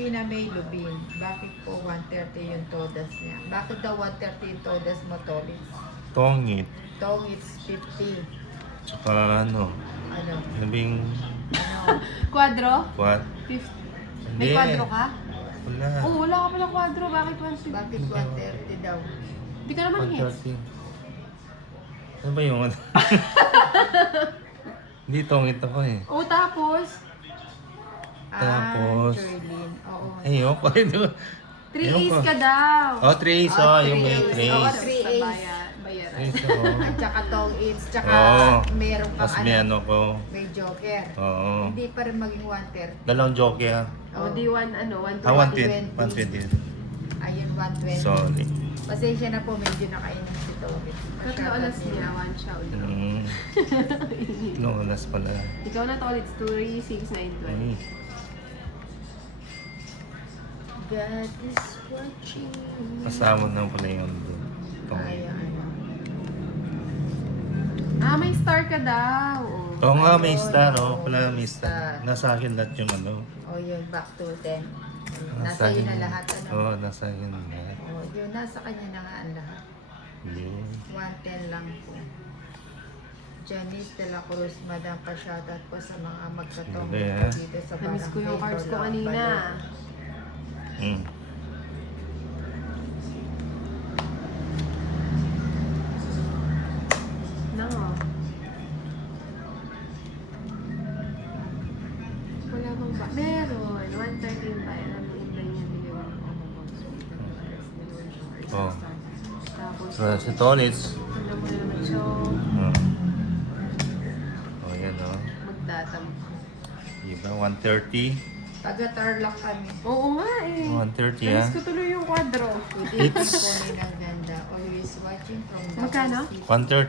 Sheena May Lubin. Bakit po 130 yung todas niya? Bakit daw 130 yung todas mo, Tolits? Tongit. Tong, it's 50. Tsaka ano? Ano? Labing... Ano? Quadro? What? 50. May quadro ka? Wala. Oo, wala ka pala quadro. Bakit 150? Bakit 130 daw? Hindi ka naman hits. 130. Ano ba yung ano? Hindi tongit ako eh. Oo, tapos? Tapos? Charlene. Oo. Ayun, pwede. 3 A's ka daw. Oh, 3 A's. Oh, yung may 3 Oo, A's. Three sa A's. bayaran. 3 A's ako. At saka tong it's, tsaka Oo. meron pang Tapos may ano ko. may joker. Oo. Hindi pa rin maging 130. Dalawang joke ah. O, di 120. Ah, 120. 120. Ayun, 120. Sorry. Pasensya na po, medyo nakainom si Tobit. Tatlo alas niya, 1 show. Mm. No, oras pala. Ikaw na to, it's 3, 6, 9, 12. Ay. God is watching. Kasama na pala yung doon. Ay, ano. Ah, may star ka daw. Oo. Oo nga, may Ayun, star. oo, Oh, pala may may star. star. Nasa akin lahat yung ano. O yun, back to 10. Nasa Nasa yun akin na lahat, ano? Oo, nasa akin lahat. O, yun, nasa kanya na nga ang lahat. Yun. 110 lang po. Janice de la Cruz, Madam, pa-shoutout po sa mga magkatong Sige, ah. dito sa Namiss ko yung cards ko Lola kanina. Mm. No. Wala bang ba? Meron. 113 ba? Alam mo, inday niya niliwan ko. Oh. Tapos, So, si Tolits. alam mo na naman siya, Oh, yan oh. magdatam. Diba? 130. Taga-Tarlac kami. Oo nga eh. 130 ah. Namiss ko tuloy yung quadro. Pwede po ng ganda. Always watching from the Magkano? city. 130.